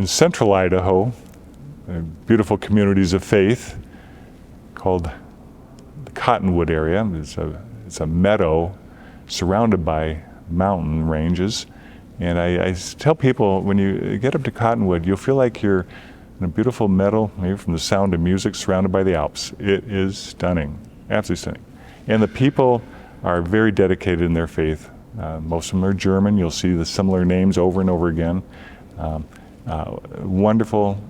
in central Idaho, beautiful communities of faith called the Cottonwood area. It's a meadow surrounded by mountain ranges. And I tell people, when you get up to Cottonwood, you'll feel like you're in a beautiful meadow, maybe from the sound of music, surrounded by the Alps. It is stunning, absolutely stunning. And the people are very dedicated in their faith. Most of them are German. You'll see the similar names over and over again. Wonderful,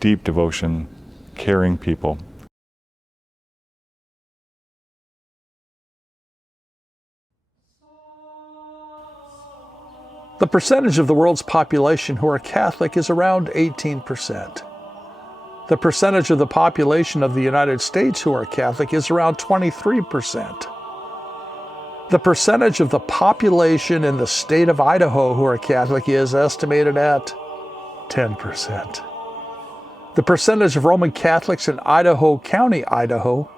deep devotion, caring people. The percentage of the world's population who are Catholic is around 18%. The percentage of the population of the United States who are Catholic is around 23%. The percentage of the population in the state of Idaho who are Catholic is estimated at 10%. The percentage of Roman Catholics in Idaho County, Idaho,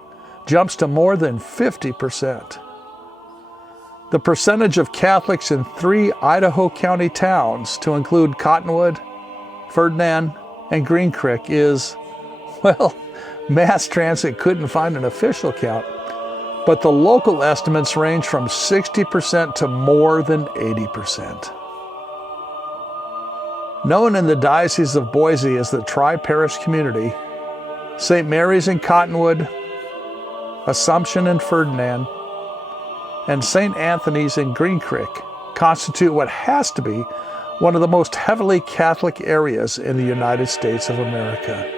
jumps to more than 50%. The percentage of Catholics in 3 Idaho County towns, to include Cottonwood, Ferdinand, and Green Creek, is, well, MassTransit couldn't find an official count, but the local estimates range from 60% to more than 80%. Known in the Diocese of Boise as the Tri-Parish Community, St. Mary's in Cottonwood, Assumption in Ferdinand, and St. Anthony's in Green Creek constitute what has to be one of the most heavily Catholic areas in the United States of America.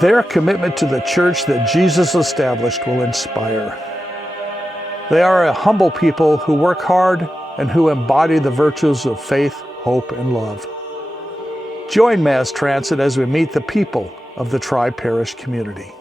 Their commitment to the church that Jesus established will inspire. They are a humble people who work hard and who embody the virtues of faith, hope, and love. Join MassTransit as we meet the people of the Tri-Parish Community.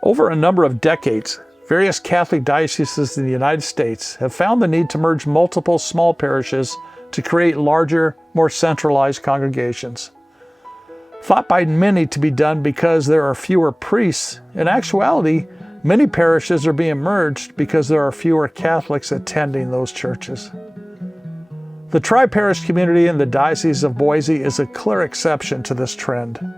Over a number of decades, various Catholic dioceses in the United States have found the need to merge multiple small parishes to create larger, more centralized congregations. Thought by many to be done because there are fewer priests, in actuality, many parishes are being merged because there are fewer Catholics attending those churches. The Tri-Parish Community in the Diocese of Boise is a clear exception to this trend.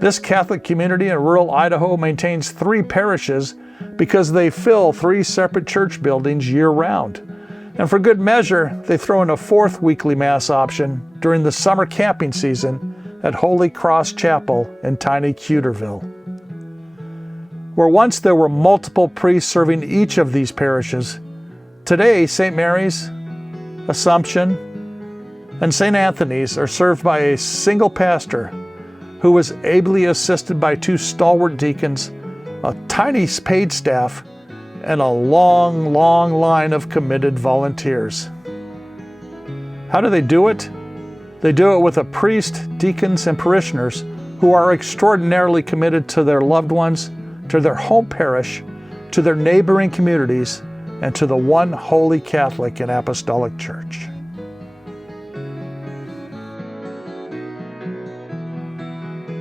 This Catholic community in rural Idaho maintains 3 parishes because they fill 3 separate church buildings year-round. And for good measure, they throw in a 4th weekly Mass option during the summer camping season at Holy Cross Chapel in tiny Cuterville. Where once there were multiple priests serving each of these parishes, today St. Mary's, Assumption, and St. Anthony's are served by a single pastor who was ably assisted by 2 stalwart deacons, a tiny paid staff, and a long, long line of committed volunteers. How do they do it? They do it with a priest, deacons, and parishioners who are extraordinarily committed to their loved ones, to their home parish, to their neighboring communities, and to the one holy Catholic and Apostolic Church.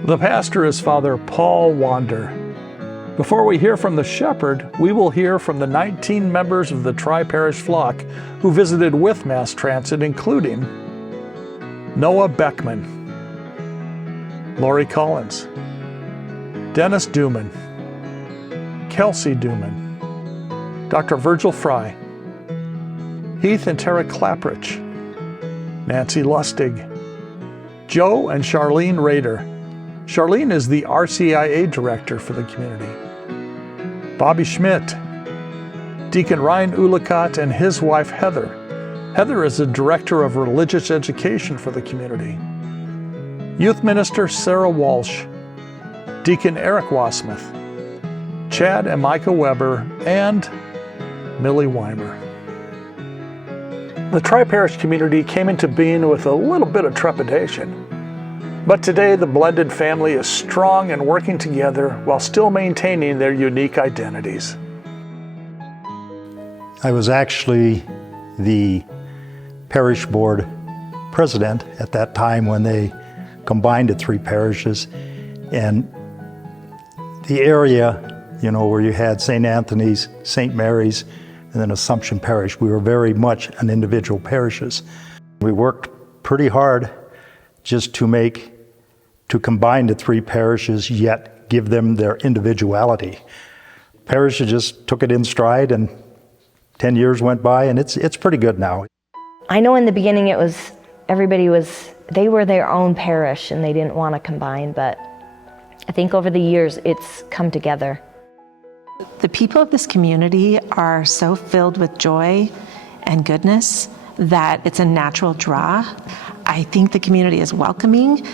The pastor is Father Paul Wander. Before we hear from the shepherd, we will hear from the 19 members of the Tri-Parish flock who visited with MassTransit, including Noah Beckman, Lori Collins, Dennis Duman, Kelsey Duman, Dr. Virgil Fry, Heath and Tara Clapprich, Nancy Lustig, Joe and Charlene Rader. Charlene is the RCIA director for the community. Bobby Schmidt, Deacon Ryan Ulicott and his wife Heather. Heather is the director of religious education for the community. Youth minister Sarah Walsh, Deacon Eric Wasmuth, Chad and Micah Weber, and Millie Weimer. The Tri-Parish community came into being with a little bit of trepidation. But today, the blended family is strong and working together while still maintaining their unique identities. I was actually the parish board president at that time when they combined the three parishes. And the area, where you had St. Anthony's, St. Mary's, and then Assumption Parish, we were very much an individual parishes. We worked pretty hard just to combine the three parishes, yet give them their individuality. Parishes just took it in stride, and 10 years went by, and it's pretty good now. I know in the beginning they were their own parish and they didn't want to combine, but I think over the years it's come together. The people of this community are so filled with joy and goodness that it's a natural draw. I think the community is welcoming.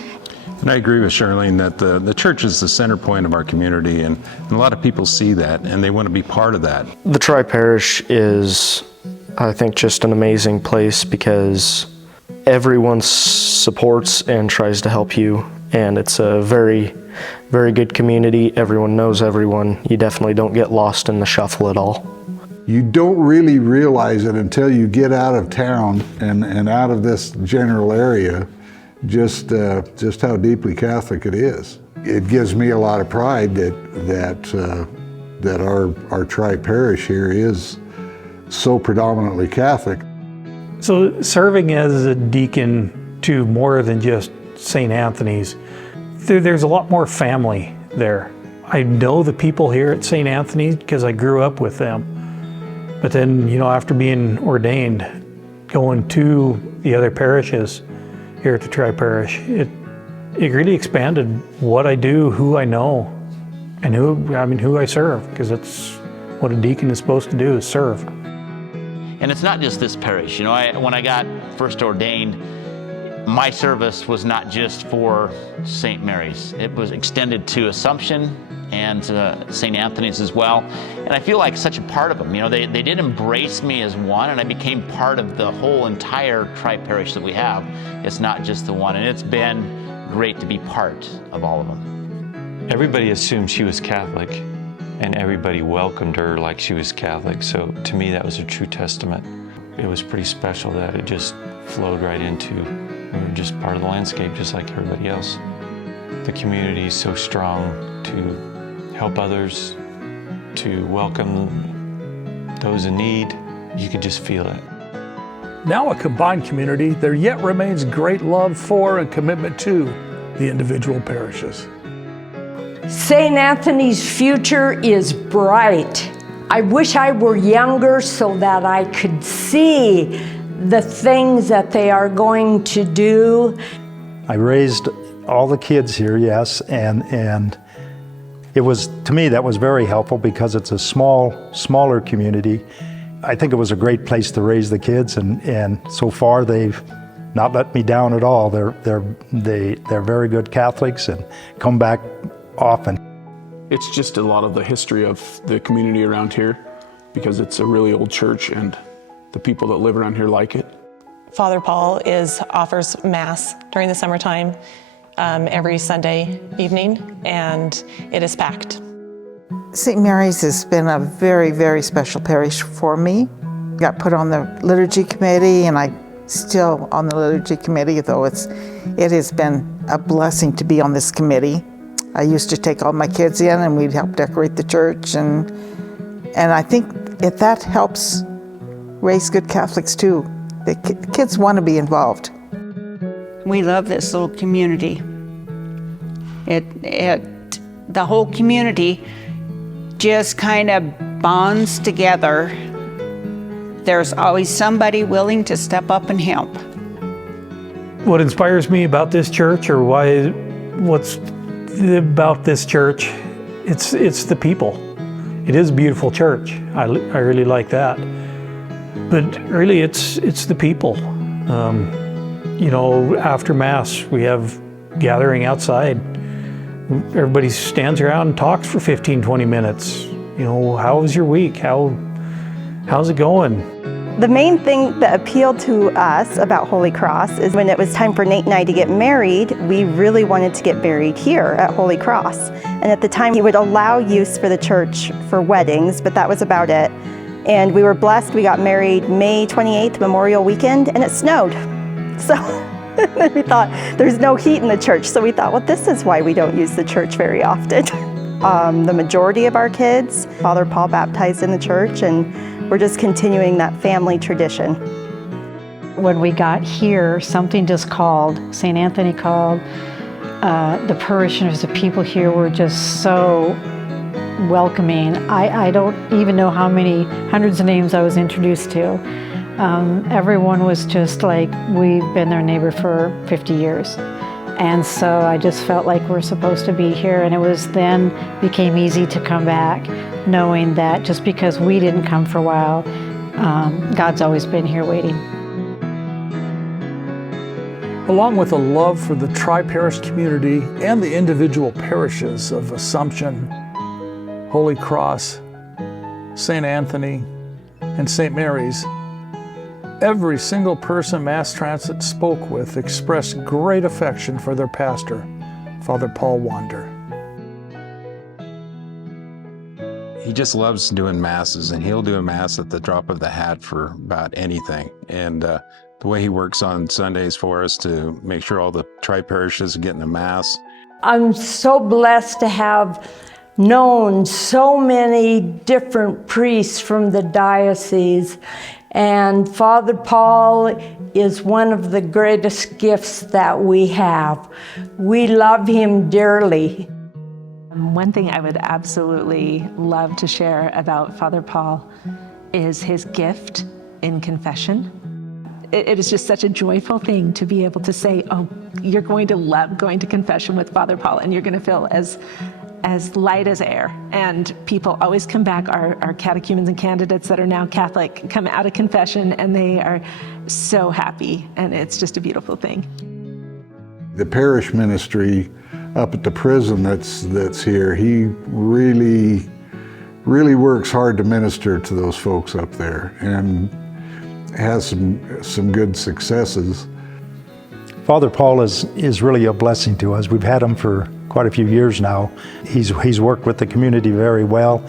And I agree with Charlene that the church is the center point of our community, and a lot of people see that and they want to be part of that. The Tri-Parish is, I think, just an amazing place because everyone supports and tries to help you, and it's a very, very good community. Everyone knows everyone. You definitely don't get lost in the shuffle at all. You don't really realize it until you get out of town and out of this general area, just how deeply Catholic it is. It gives me a lot of pride that our Tri-Parish here is so predominantly Catholic. So serving as a deacon to more than just St. Anthony's, there's a lot more family there. I know the people here at St. Anthony's because I grew up with them. But then, after being ordained, going to the other parishes here at the Tri-Parish, it really expanded what I do, who I know, and who I serve, because that's what a deacon is supposed to do, is serve. And it's not just this parish. When I got first ordained, my service was not just for St. Mary's. It was extended to Assumption and St. Anthony's as well. And I feel like such a part of them. They did embrace me as one, and I became part of the whole entire Tri-Parish that we have. It's not just the one, and it's been great to be part of all of them. Everybody assumed she was Catholic, and everybody welcomed her like she was Catholic. So to me, that was a true testament. It was pretty special that it just flowed right into, we were just part of the landscape, just like everybody else. The community is so strong to help others, to welcome those in need. You could just feel it. Now a combined community, there yet remains great love for and commitment to the individual parishes. St. Anthony's future is bright. I wish I were younger so that I could see the things that they are going to do. I raised all the kids here, yes, and it was, to me, that was very helpful because it's a smaller community. I think it was a great place to raise the kids, and so far they've not let me down at all. They're very good Catholics and come back often. It's just a lot of the history of the community around here because it's a really old church and the people that live around here like it. Father Paul offers Mass during the summertime every Sunday evening, and it is packed. St. Mary's has been a very, very special parish for me. Got put on the liturgy committee, and I'm still on the liturgy committee, though it has been a blessing to be on this committee. I used to take all my kids in and we'd help decorate the church, and I think that helps raise good Catholics too. The kids want to be involved. We love this little community. The whole community just kind of bonds together. There's always somebody willing to step up and help. What inspires me about this church, or what's about this church, it's the people. It is a beautiful church. I really like that. But really, it's the people. After Mass, we have gathering outside. Everybody stands around and talks for 15, 20 minutes. how was your week? How's it going? The main thing that appealed to us about Holy Cross is when it was time for Nate and I to get married, we really wanted to get married here at Holy Cross. And at the time, he would allow use for the church for weddings, but that was about it. And we were blessed. We got married May 28th, Memorial Weekend, and it snowed. So we thought there's no heat in the church. So we thought, well, this is why we don't use the church very often. The majority of our kids, Father Paul baptized in the church, and we're just continuing that family tradition. When we got here, something just called. St. Anthony called. The parishioners, the people here were just so welcoming. I don't even know how many hundreds of names I was introduced to. Everyone was just like, we've been their neighbor for 50 years. And so I just felt like we're supposed to be here, and it was then became easy to come back, knowing that just because we didn't come for a while, God's always been here waiting. Along with a love for the Tri-Parish community and the individual parishes of Assumption, Holy Cross, St. Anthony, and St. Mary's, every single person MassTransit spoke with expressed great affection for their pastor, Father Paul Wander. He just loves doing masses, and he'll do a mass at the drop of the hat for about anything. And the way he works on Sundays for us to make sure all the tri-parishes are getting a mass. I'm so blessed to have known so many different priests from the diocese. And Father Paul is one of the greatest gifts that we have. We love him dearly. One thing I would absolutely love to share about Father Paul is his gift in confession. It is just such a joyful thing to be able to say, oh, you're going to love going to confession with Father Paul, and you're going to feel as light as air. And people always come back, our catechumens and candidates that are now Catholic come out of confession, and they are so happy, and it's just a beautiful thing. The parish ministry up at the prison that's here, he really works hard to minister to those folks up there, and has some good successes. Father Paul is really a blessing to us. We've had him for quite a few years now. He's worked with the community very well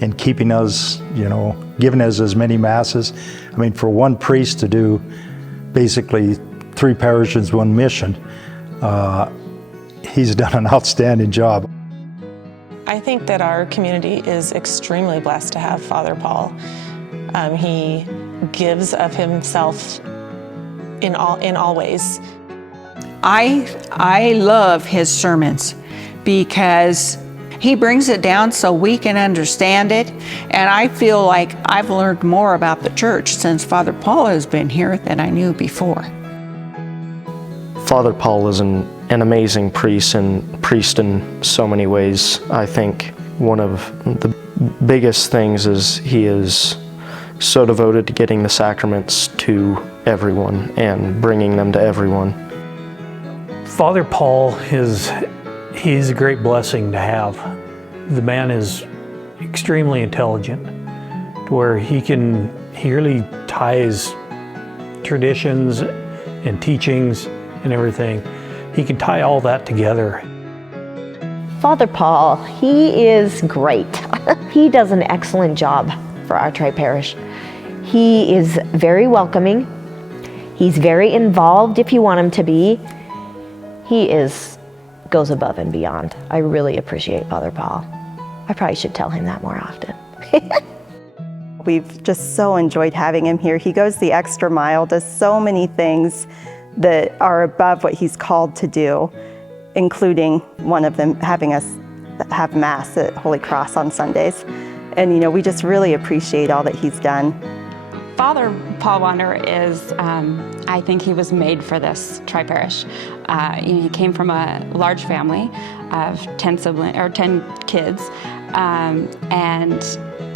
in keeping us, giving us as many masses. I mean, for one priest to do basically 3 parishes, 1 mission, he's done an outstanding job. I think that our community is extremely blessed to have Father Paul. He gives of himself in all ways. I love his sermons because he brings it down so we can understand it, and I feel like I've learned more about the church since Father Paul has been here than I knew before. Father Paul is an amazing priest in so many ways. I think one of the biggest things is he is so devoted to getting the sacraments to everyone and bringing them to everyone. Father Paul he's a great blessing to have. The man is extremely intelligent, to where he really ties traditions and teachings and everything. He can tie all that together. Father Paul, he is great. He does an excellent job for our Tri-Parish. He is very welcoming. He's very involved if you want him to be. He goes above and beyond. I really appreciate Father Paul. I probably should tell him that more often. We've just so enjoyed having him here. He goes the extra mile, does so many things that are above what he's called to do, including one of them having us have Mass at Holy Cross on Sundays. And we just really appreciate all that he's done. Father Paul Wander is, I think he was made for this Tri-Parish. He came from a large family of 10 kids, and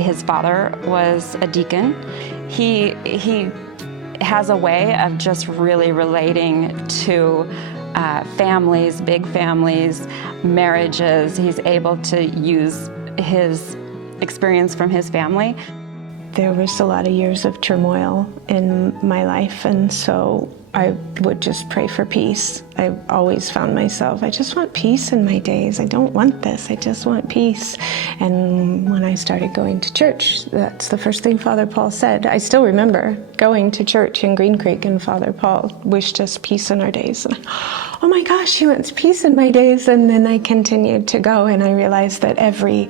his father was a deacon. He has a way of just really relating to families, big families, marriages. He's able to use his experience from his family. There was a lot of years of turmoil in my life, and so I would just pray for peace. I always found myself, I just want peace in my days. I don't want this, I just want peace. And when I started going to church, that's the first thing Father Paul said. I still remember going to church in Green Creek, and Father Paul wished us peace in our days. And oh my gosh, he wants peace in my days. And then I continued to go, and I realized that every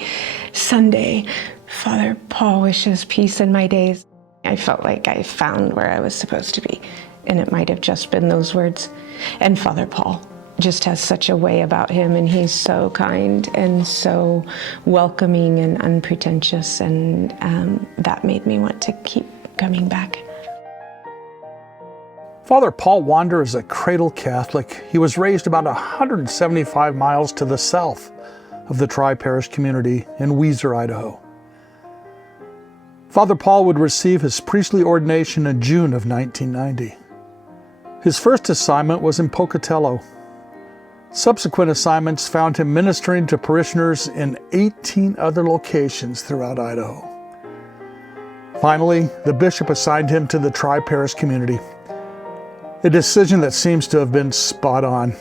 Sunday, Father Paul wishes peace in my days. I felt like I found where I was supposed to be, and it might have just been those words. And Father Paul just has such a way about him, and he's so kind and so welcoming and unpretentious, and that made me want to keep coming back. Father Paul Wander is a cradle Catholic. He was raised about 175 miles to the south of the Tri-Parish Community in Weiser, Idaho. Father Paul would receive his priestly ordination in June of 1990. His first assignment was in Pocatello. Subsequent assignments found him ministering to parishioners in 18 other locations throughout Idaho. Finally, the bishop assigned him to the Tri-Parish Community, a decision that seems to have been spot on.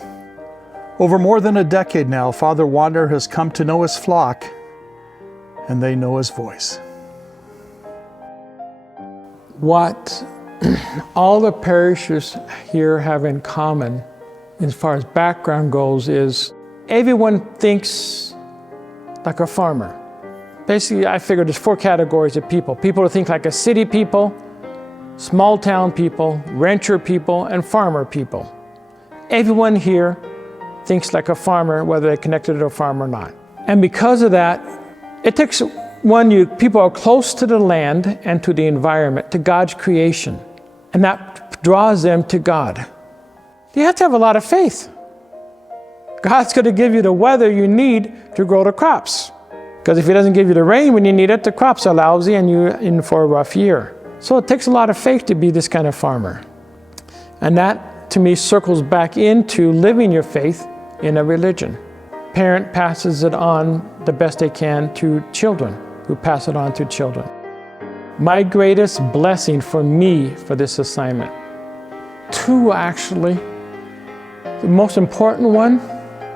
Over more than a decade now, Father Wander has come to know his flock, and they know his voice. What all the parishes here have in common, as far as background goes, is everyone thinks like a farmer. Basically, I figured there's 4 categories of people. People who think like a city people, small town people, rancher people, and farmer people. Everyone here thinks like a farmer, whether they're connected to a farm or not. And because of that, it takes people are close to the land and to the environment, to God's creation. And that draws them to God. You have to have a lot of faith. God's going to give you the weather you need to grow the crops. Because if He doesn't give you the rain when you need it, the crops are lousy and you're in for a rough year. So it takes a lot of faith to be this kind of farmer. And that, to me, circles back into living your faith in a religion. Parent passes it on the best they can to children, who pass it on to children. My greatest blessing for me for this assignment, 2 actually. The most important one,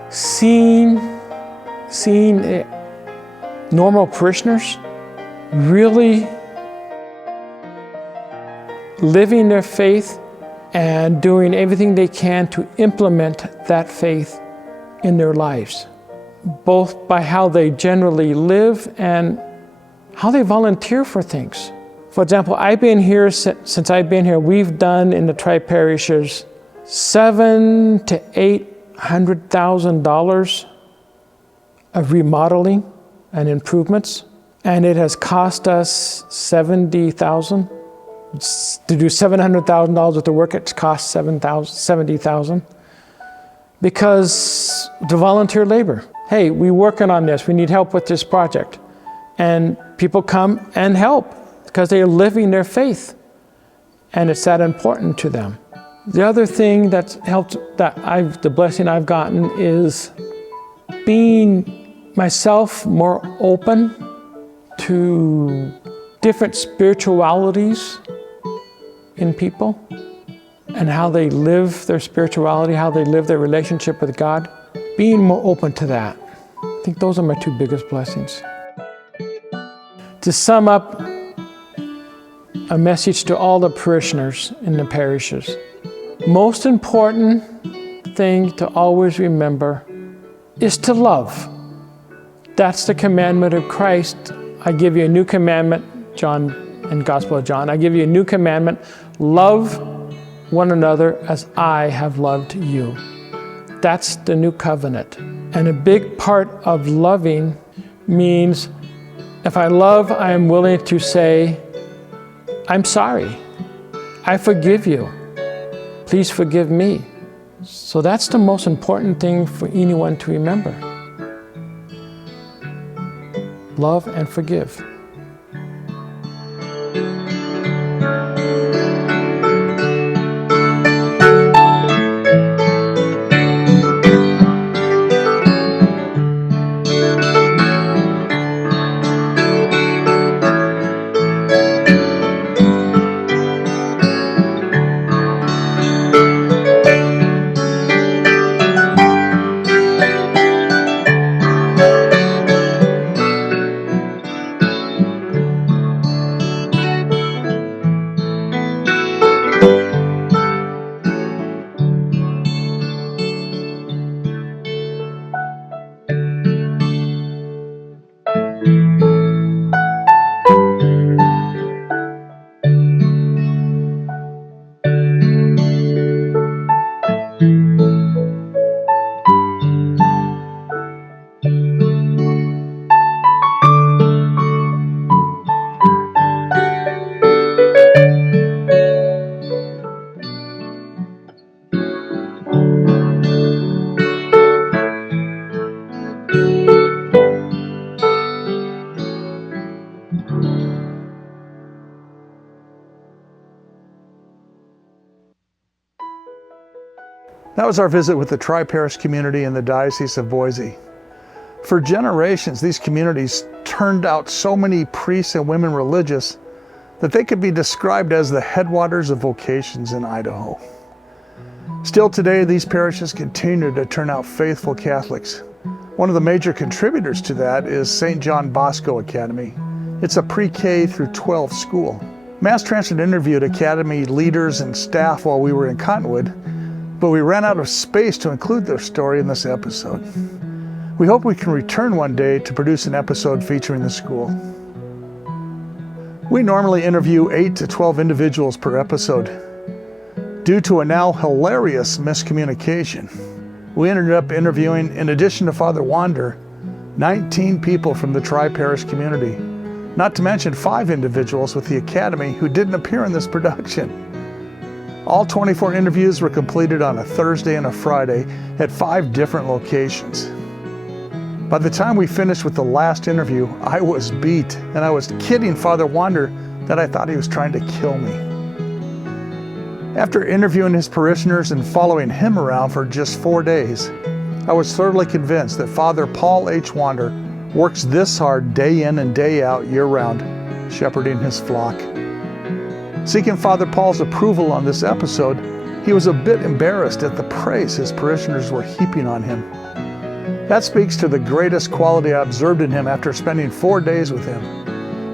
seeing normal parishioners really living their faith and doing everything they can to implement that faith in their lives, both by how they generally live and how they volunteer for things. For example, I've been here, since I've been here, we've done in the Tri-Parishes $700,000 to $800,000 of remodeling and improvements. And it has cost us $70,000. To do $700,000 worth of work, it's cost $70,000. Because the volunteer labor. Hey, we're working on this, we need help with this project. And people come and help because they are living their faith. And it's that important to them. The other thing that's helped, the blessing I've gotten is being myself more open to different spiritualities in people and how they live their spirituality, how they live their relationship with God. Being more open to that. I think those are my 2 biggest blessings. To sum up a message to all the parishioners in the parishes, most important thing to always remember is to love. That's the commandment of Christ. I give you a new commandment, John, in Gospel of John. I give you a new commandment, love one another as I have loved you. That's the new covenant. And a big part of loving means if I love, I am willing to say, I'm sorry. I forgive you. Please forgive me. So that's the most important thing for anyone to remember. Love and forgive. That was our visit with the Tri-Parish Community in the Diocese of Boise. For generations, these communities turned out so many priests and women religious that they could be described as the headwaters of vocations in Idaho. Still today, these parishes continue to turn out faithful Catholics. One of the major contributors to that is St. John Bosco Academy. It's a pre-K through 12 school. MassTransit interviewed Academy leaders and staff while we were in Cottonwood, but we ran out of space to include their story in this episode. We hope we can return one day to produce an episode featuring the school. We normally interview 8 to 12 individuals per episode. Due to a now hilarious miscommunication, we ended up interviewing, in addition to Father Wander, 19 people from the Tri-Parish Community, not to mention 5 individuals with the Academy who didn't appear in this production. All 24 interviews were completed on a Thursday and a Friday at 5 different locations. By the time we finished with the last interview, I was beat, and I was kidding Father Wander that I thought he was trying to kill me. After interviewing his parishioners and following him around for just 4 days, I was thoroughly convinced that Father Paul H. Wander works this hard day in and day out year-round, shepherding his flock. Seeking Father Paul's approval on this episode, he was a bit embarrassed at the praise his parishioners were heaping on him. That speaks to the greatest quality I observed in him after spending 4 days with him.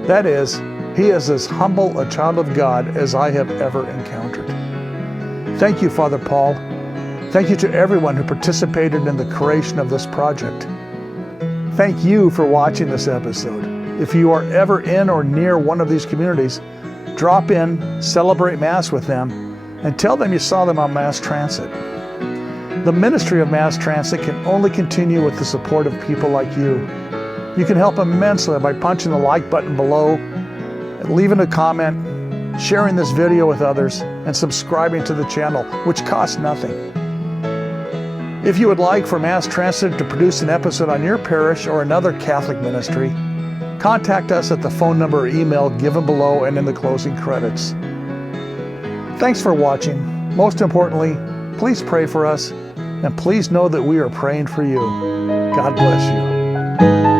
That is, he is as humble a child of God as I have ever encountered. Thank you, Father Paul. Thank you to everyone who participated in the creation of this project. Thank you for watching this episode. If you are ever in or near one of these communities, drop in, celebrate Mass with them, and tell them you saw them on MassTransit. The ministry of MassTransit can only continue with the support of people like you. You can help immensely by punching the like button below, leaving a comment, sharing this video with others, and subscribing to the channel, which costs nothing. If you would like for MassTransit to produce an episode on your parish or another Catholic ministry, contact us at the phone number or email given below and in the closing credits. Thanks for watching. Most importantly, please pray for us, and please know that we are praying for you. God bless you.